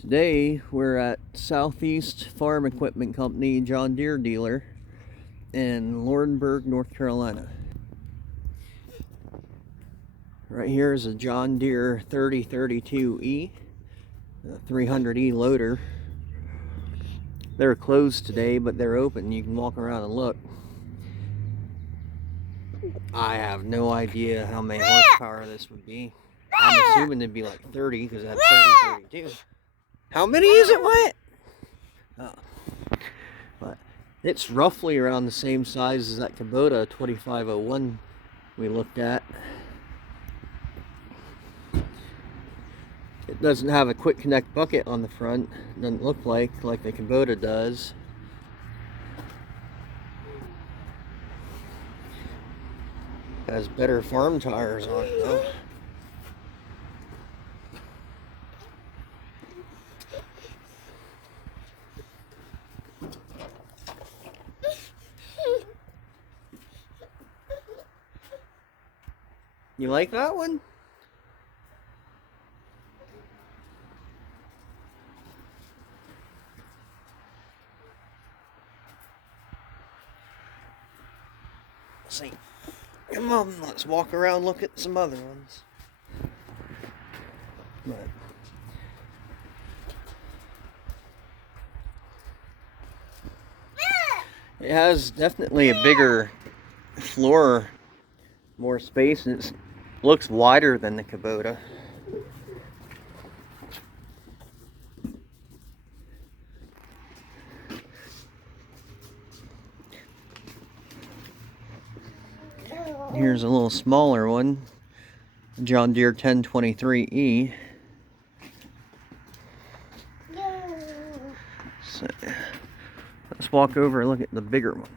Today we're at Southeast Farm Equipment Company John Deere dealer in Laurinburg, North Carolina. Right here is a John Deere 3032E, a 300E loader. They're closed today, but they're open. You can walk around and look. I have no idea how many horsepower this would be. I'm assuming it'd be like 30 because I have 3032. How many is it, Wyatt? But it's roughly around the same size as that Kubota 2501 we looked at. It doesn't have a quick connect bucket on the front. Doesn't look like the Kubota does. Has better farm tires on it though. You like that one? Let's see. Come on, let's walk around, look at some other ones. But it has definitely a bigger floor, more space, and it looks wider than the Kubota. Here's a little smaller one, John Deere 1023E. So, let's walk over and look at the bigger ones.